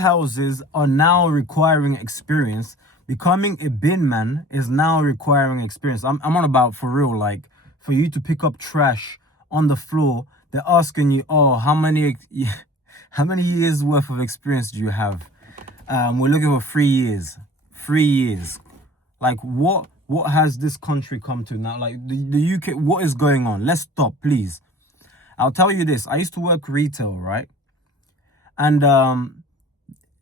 houses are now requiring experience. Becoming a bin man is now requiring experience. I'm on about for real, like for you to pick up trash on the floor, they're asking you, oh, how many years worth of experience do you have? We're looking for 3 years. 3 years. Like what has this country come to now? Like the UK, what is going on? Let's stop, please. I'll tell you this. I used to work retail, right? And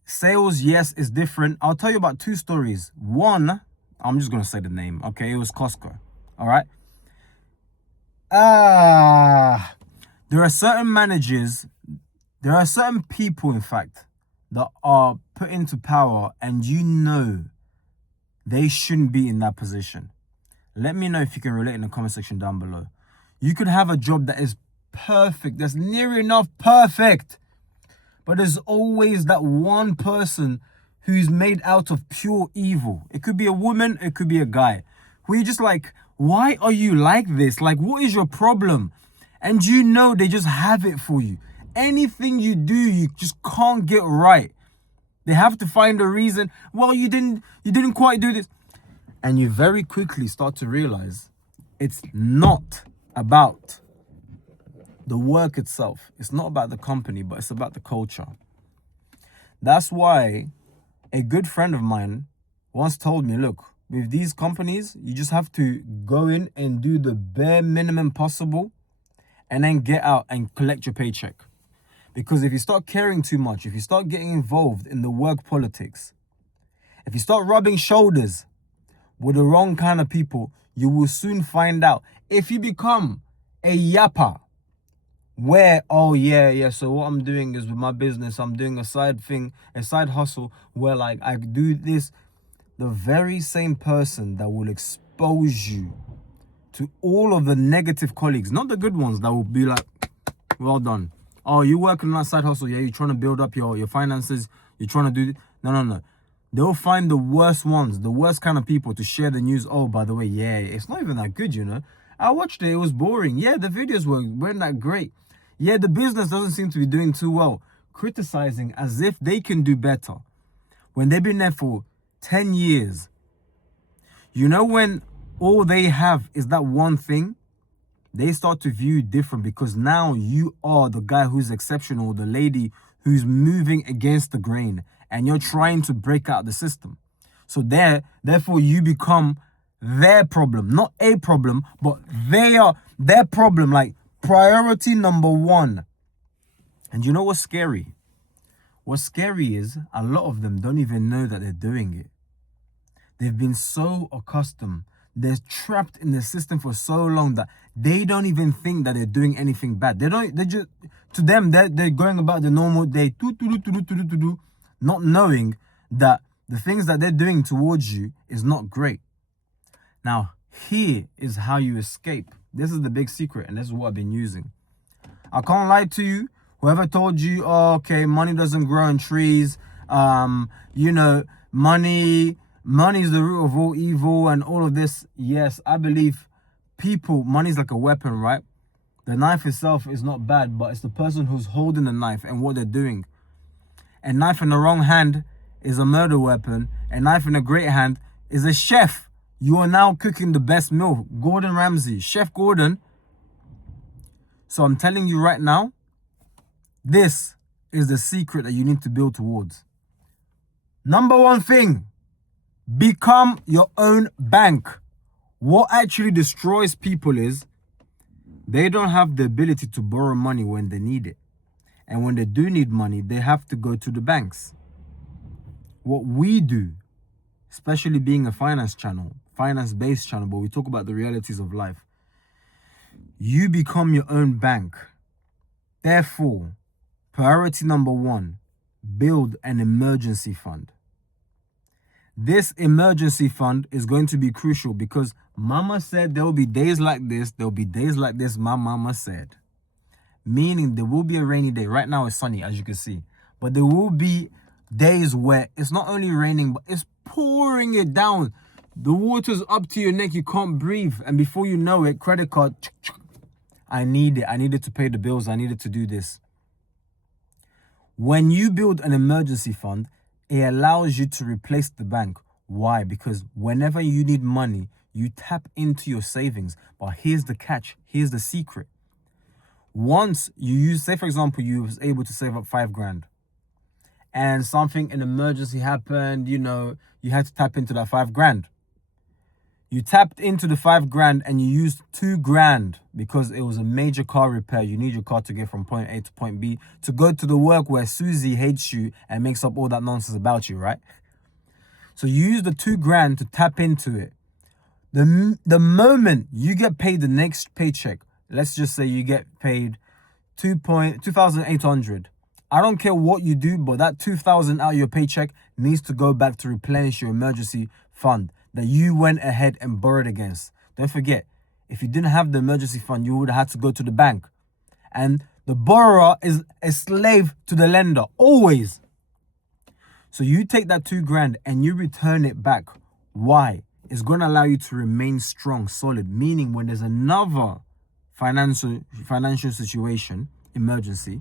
sales, yes, is different. I'll tell you about two stories. One, I'm just gonna say the name, okay? It was Costco. All right. There are certain managers, there are certain people, in fact, that are put into power, and you know they shouldn't be in that position. Let me know if you can relate in the comment section down below. You could have a job that is perfect, that's near enough perfect, but there's always that one person who's made out of pure evil. It could be a woman, it could be a guy. Where you're just like, why are you like this? Like, what is your problem? And you know they just have it for you. Anything you do, you just can't get right. They have to find a reason. Well, you didn't quite do this. And you very quickly start to realize it's not about the work itself. It's not about the company, but it's about the culture. That's why a good friend of mine once told me, look, with these companies, you just have to go in and do the bare minimum possible and then get out and collect your paycheck. Because if you start caring too much, if you start getting involved in the work politics, if you start rubbing shoulders with the wrong kind of people, you will soon find out. If you become a yapper, where, oh yeah, so what I'm doing is with my business, I'm doing a side thing, a side hustle, where like I do this, the very same person that will expose you to all of the negative colleagues, not the good ones that will be like, well done. Oh, you working on that side hustle, yeah, you're trying to build up your finances, you're trying to do no. They'll find the worst ones, the worst kind of people to share the news. Oh, by the way, yeah, it's not even that good, you know. I watched it was boring. Yeah, the videos weren't that great. Yeah, the business doesn't seem to be doing too well. Criticizing as if they can do better when they've been there for 10 years. You know, when all they have is that one thing, they start to view you different because now you are the guy who's exceptional, the lady who's moving against the grain, and you're trying to break out the system. So therefore you become their problem, not a problem, but they are their problem, like priority number one. And you know what's scary? What's scary is a lot of them don't even know that they're doing it. They've been so accustomed, they're trapped in the system for so long that they don't even think that they're doing anything bad. To them, they're going about the normal day, not knowing that the things that they're doing towards you is not great. Now, here is how you escape. This is the big secret, and this is what I've been using. I can't lie to you. Whoever told you, oh, okay, money doesn't grow on trees, you know, money is the root of all evil and all of this. Yes, I believe money is like a weapon, right? The knife itself is not bad, but it's the person who's holding the knife and what they're doing. A knife in the wrong hand is a murder weapon. A knife in a great hand is a chef. You are now cooking the best meal. Gordon Ramsay, Chef Gordon. So I'm telling you right now, this is the secret that you need to build towards. Number one thing, become your own bank. What actually destroys people is they don't have the ability to borrow money when they need it. And when they do need money, they have to go to the banks. What we do, especially being a finance-based channel, but we talk about the realities of life. You become your own bank. Therefore, priority number one, build an emergency fund. This emergency fund is going to be crucial because mama said there will be days like this, there will be days like this, my mama said. Meaning there will be a rainy day. Right now it's sunny, as you can see. But there will be days where it's not only raining, but it's pouring it down. The water's up to your neck, you can't breathe. And before you know it, credit card, I need it. I needed to pay the bills. I needed to do this. When you build an emergency fund, it allows you to replace the bank. Why? Because whenever you need money, you tap into your savings. But here's the catch. Here's the secret. Once you use, say for example, you was able to save up 5 grand and something, an emergency happened, you had to tap into that 5 grand. You tapped into the 5 grand and you used 2 grand because it was a major car repair. You need your car to get from point A to point B to go to the work where Susie hates you and makes up all that nonsense about you, right? So you use the 2 grand to tap into it. The moment you get paid the next paycheck, let's just say you get paid 2,800. I don't care what you do, but that 2,000 out of your paycheck needs to go back to replenish your emergency fund that you went ahead and borrowed against. Don't forget, if you didn't have the emergency fund, you would have had to go to the bank. And the borrower is a slave to the lender, always. So you take that 2 grand and you return it back. Why? It's going to allow you to remain strong, solid, meaning when there's another financial situation, emergency,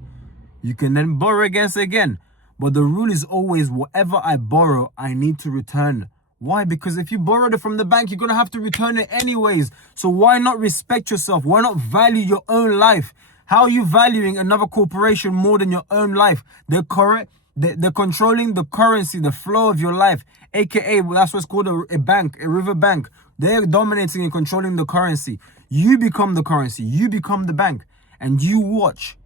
you can then borrow against it again. But the rule is always, whatever I borrow, I need to return. Why? Because if you borrowed it from the bank, you're going to have to return it anyways. So why not respect yourself? Why not value your own life? How are you valuing another corporation more than your own life? They're controlling the currency, the flow of your life, aka that's what's called a bank, a river bank. They're dominating and controlling the currency. You become the currency. You become the bank. And you watch.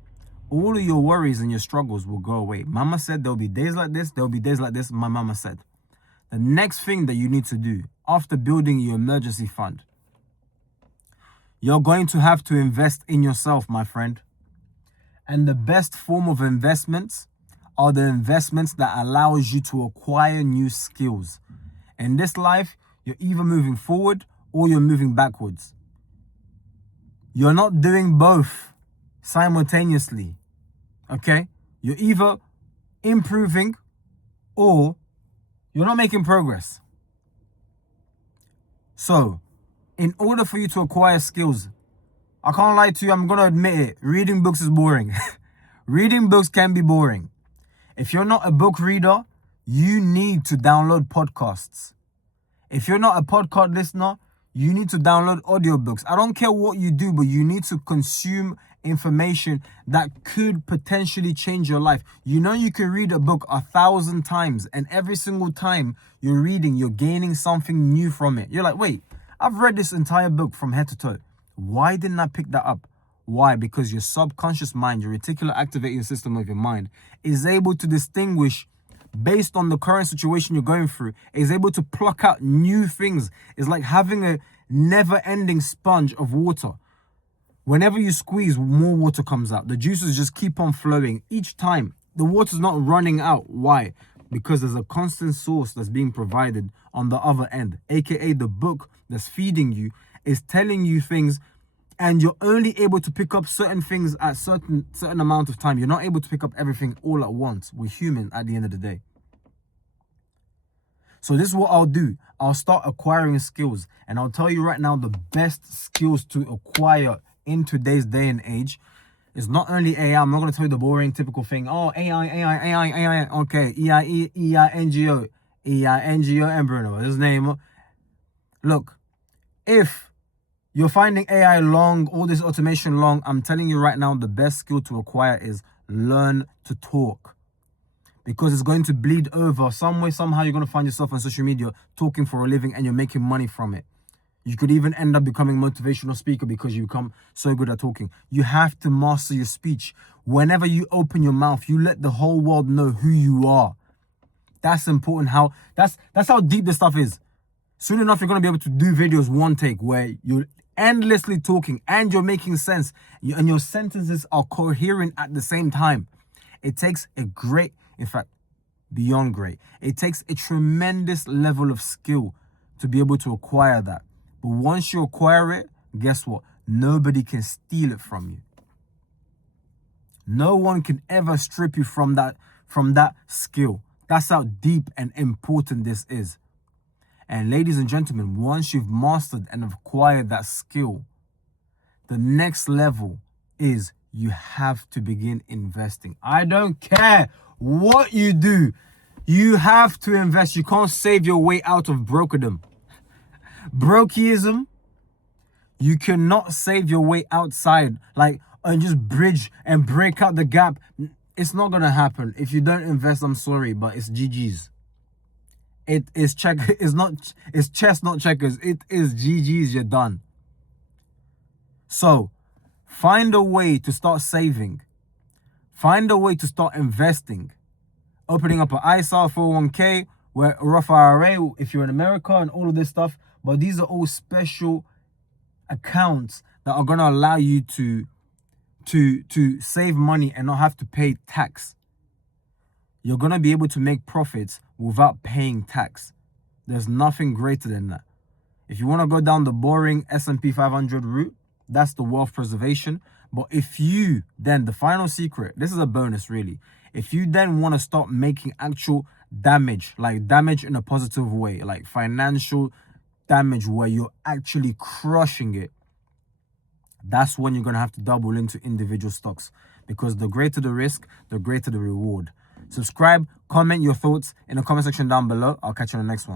All of your worries and your struggles will go away. Mama said there'll be days like this. There'll be days like this. My mama said. The next thing that you need to do after building your emergency fund, you're going to have to invest in yourself, my friend. And the best form of investments are the investments that allows you to acquire new skills. In this life, you're either moving forward or you're moving backwards. You're not doing both simultaneously. Okay? You're either improving or you're not making progress. So, in order for you to acquire skills, I can't lie to you, I'm going to admit it, reading books is boring. Reading books can be boring. If you're not a book reader, you need to download podcasts. If you're not a podcast listener, you need to download audiobooks. I don't care what you do, but you need to consume information that could potentially change your life. You can read a book 1,000 times, and every single time you're reading, you're gaining something new from it. You're like, wait, I've read this entire book from head to toe. Why didn't I pick that up? Why? Because your subconscious mind, your reticular activating system of your mind, is able to distinguish based on the current situation you're going through, is able to pluck out new things. It's like having a never-ending sponge of water. Whenever you squeeze, more water comes out. The juices just keep on flowing. Each time, the water's not running out. Why? Because there's a constant source that's being provided on the other end, aka the book that's feeding you is telling you things, and you're only able to pick up certain things at certain amount of time. You're not able to pick up everything all at once. We're human at the end of the day. So this is what I'll do. I'll start acquiring skills, and I'll tell you right now, the best skills to acquire in today's day and age is not only AI. I'm not going to tell you the boring, typical thing. Oh, AI. Okay, EINGO, and Bruno. His name. Look, if you're finding AI long, all this automation long, I'm telling you right now, the best skill to acquire is learn to talk. Because it's going to bleed over. Some way, somehow, you're going to find yourself on social media talking for a living and you're making money from it. You could even end up becoming a motivational speaker because you become so good at talking. You have to master your speech. Whenever you open your mouth, you let the whole world know who you are. That's important. That's how deep this stuff is. Soon enough, you're going to be able to do videos one take where you're endlessly talking and you're making sense and your sentences are coherent at the same time. It takes a great, in fact, beyond great. It takes a tremendous level of skill to be able to acquire that. But once you acquire it, guess what? Nobody can steal it from you. No one can ever strip you from that skill. That's how deep and important this is. And ladies and gentlemen, once you've mastered and acquired that skill, the next level is you have to begin investing. I don't care what you do. You have to invest. You can't save your way out of brokerdom. Brokeism, you cannot save your way outside, like, and just bridge and break out the gap. It's not gonna happen. If you don't invest, I'm sorry, but it's GG's. It is it's chess, not checkers. It is GG's, you're done. So find a way to start saving. Find a way to start investing. Opening up an ISA, 401k, where Roth IRA, if you're in America, and all of this stuff. But these are all special accounts that are gonna allow you to save money and not have to pay tax. You're gonna be able to make profits without paying tax. There's nothing greater than that. If you want to go down the boring S&P 500 route, that's the wealth preservation. But if you then, the final secret, this is a bonus really. If you then want to start making actual damage, like damage in a positive way, like financial damage where you're actually crushing it, that's when you're going to have to double into individual stocks, because the greater the risk, the greater the reward. Subscribe, comment your thoughts in the comment section down below. I'll catch you on the next one.